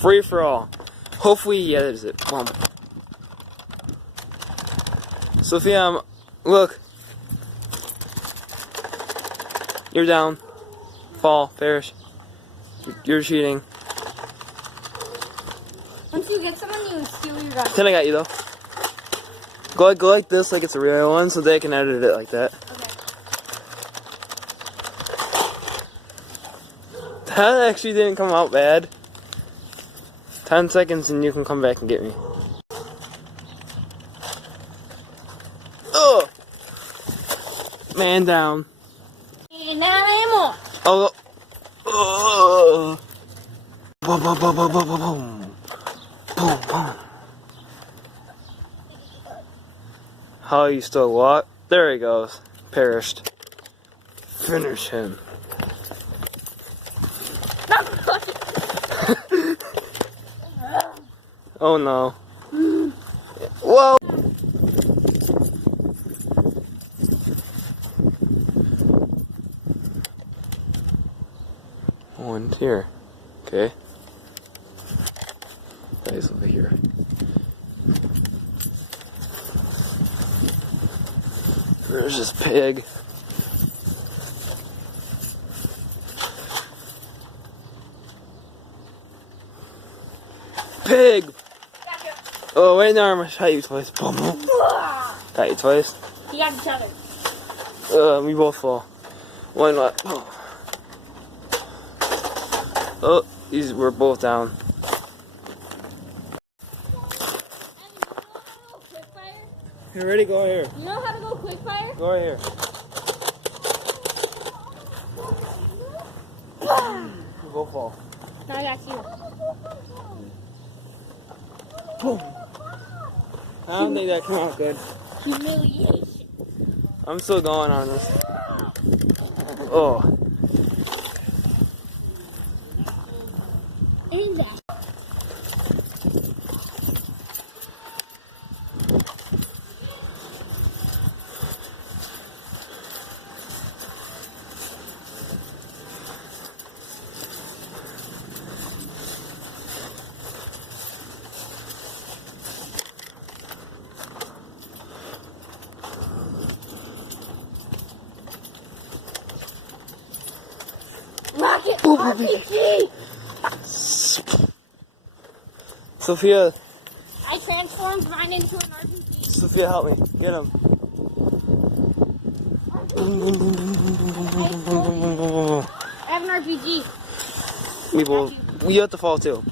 Free for all. Hopefully he edits it. Boom. Sophia, look. You're down. Fall, perish. You're cheating. Once you get someone, you steal your gun. Then I got you though. Go like this, like it's a real one, so they can edit it like that. Okay. That actually didn't come out bad. 10 seconds and you can come back and get me. Oh! Man down. And now ammo. Oh! Oh! Boom, boom, boom, boom, boom, boom, boom. Boom, boom. How you still walk? There he goes. Perished. Finish him. Oh no. Whoa! One's here. Okay. Guy's over here. There's this pig. Pig! Oh, wait, no, I shot you twice. Boom. Got you twice. You got each other. We both fall. One left. Oh, we're both down. You ready? Go here. You know how to go quick fire? Go right here. You both fall. Now I got you. Boom. I don't think that came out good. Humiliation. I'm still going on this. Oh. Ain't that? Rocket RPG! Sophia. I transformed mine into an RPG. Sophia, help me. Get him. I have an RPG. We have to fall too.